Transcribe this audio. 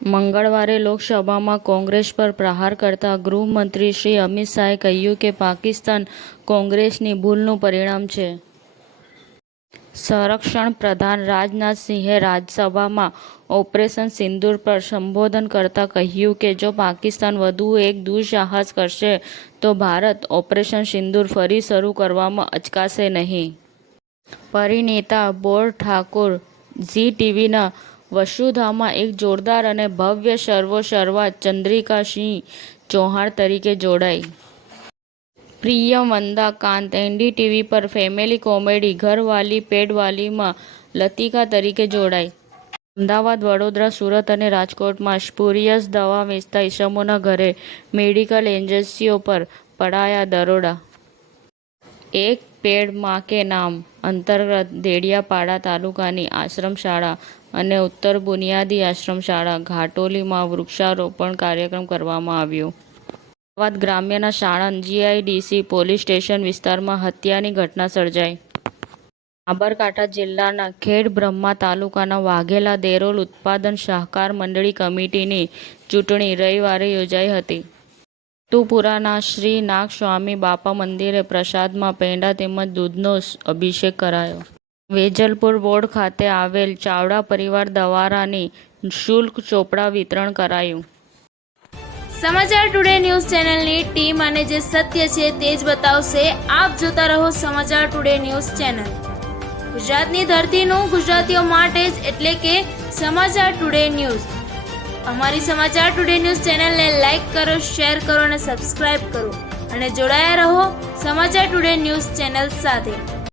મંગળવારે લોકસભામાં કોંગ્રેસ પર પ્રહાર કરતા ગૃહમંત્રી શ્રી અમિત શાહે કહ્યું કે પાકિસ્તાન કોંગ્રેસની ભૂલનું પરિણામ છે. સંરક્ષણ પ્રધાન રાજનાથ સિંહે રાજ્યસભામાં ઓપરેશન સિંદૂર પર સંબોધન કરતાં કહ્યું કે જો પાકિસ્તાન વધુ એક દુઃસાહસ કરશે તો ભારત ઓપરેશન સિંદૂર ફરી શરૂ કરવામાં અચકાશે નહીં. પરિણીતા બોર ઠાકુર ઝી ટીવીના વસુધામાં એક જોરદાર અને ભવ્ય શરૂઆત ચંદ્રિકા સિંહ ચૌહાણ તરીકે જોડાઈ. પ્રિયમંદા કાંત એનડીટીવી પર ફેમિલી કોમેડી ઘરવાલી પેડવાલીમાં લતિકા તરીકે જોડાઈ. અમદાવાદ, વડોદરા, સુરત અને રાજકોટમાં સ્પુરિયસ દવા વેચતા ઇસમોના ઘરે મેડિકલ એજન્સીઓ પર પડાયા દરોડા. એક પેડ માં કે નામ અંતર્ગત દેડિયાપાડા તાલુકાની આશ્રમ શાળા અને ઉત્તર બુનિયાદી આશ્રમ શાળા ઘાટોલીમાં વૃક્ષારોપણ કાર્યક્રમ કરવામાં આવ્યો. અમદાવાદ ગ્રામ્યના સાણંદ જીઆઈડીસી પોલીસ સ્ટેશન વિસ્તારમાં હત્યાની ઘટના સર્જાઈ. સાબરકાંઠા જિલ્લાના ખેડબ્રહ્મા તાલુકાના વાઘેલા દેરોલ ઉત્પાદન સહકાર મંડળી કમિટીની ચૂંટણી રવિવારે યોજાઈ હતી. તુપુરાના શ્રી નાગસ્વામી બાપા મંદિરે પ્રસાદમાં પેંડા તેમજ દૂધનો અભિષેક કરાયો. વેજલપુર રોડ ખાતે આવેલ ચાવડા પરિવાર દ્વારાની નિઃશુલ્ક ચોપડા વિતરણ કરાયું. સમાચાર ટુડે ન્યૂઝ ચેનલની ટીમ અને જે સત્ય છે તે જ બતાવશે. આપ જોતા રહો સમાચાર ટુડે ન્યૂઝ ચેનલ. ગુજરાતની ધરતીનું ગુજરાતીઓ માટે જ એટલે કે સમાચાર ટુડે ન્યૂઝ. અમારી સમાચાર ટુડે ન્યૂઝ ચેનલને લાઈક કરો, શેર કરો અને સબસ્ક્રાઇબ કરો અને જોડાયા રહો સમાચાર ટુડે ન્યૂઝ ચેનલ સાથે.